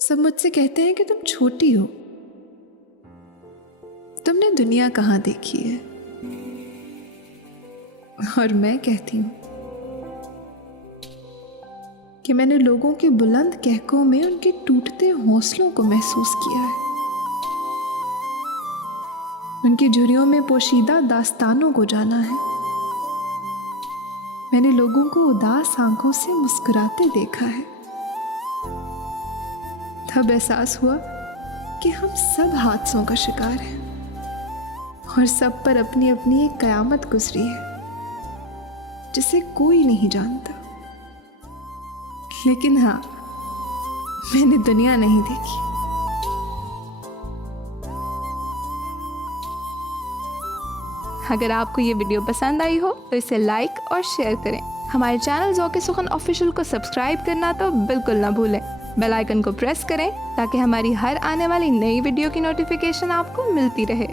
सब मुझसे कहते हैं कि तुम छोटी हो, तुमने दुनिया कहाँ देखी है। और मैं कहती हूँ कि मैंने लोगों के बुलंद कहकों में उनके टूटते हौसलों को महसूस किया है, उनकी झुर्रियों में पोशीदा दास्तानों को जाना है। मैंने लोगों को उदास आंखों से मुस्कुराते देखा है। तब एहसास हुआ कि हम सब हादसों का शिकार हैं और सब पर अपनी अपनी एक कयामत गुजरी है जिसे कोई नहीं जानता। लेकिन हाँ, मैंने दुनिया नहीं देखी। अगर आपको ये वीडियो पसंद आई हो तो इसे लाइक और शेयर करें। हमारे चैनल ज़ौक़ सुख़न ऑफिशियल को सब्सक्राइब करना तो बिल्कुल ना भूलें। बेल आइकन को प्रेस करें ताकि हमारी हर आने वाली नई वीडियो की नोटिफिकेशन आपको मिलती रहे।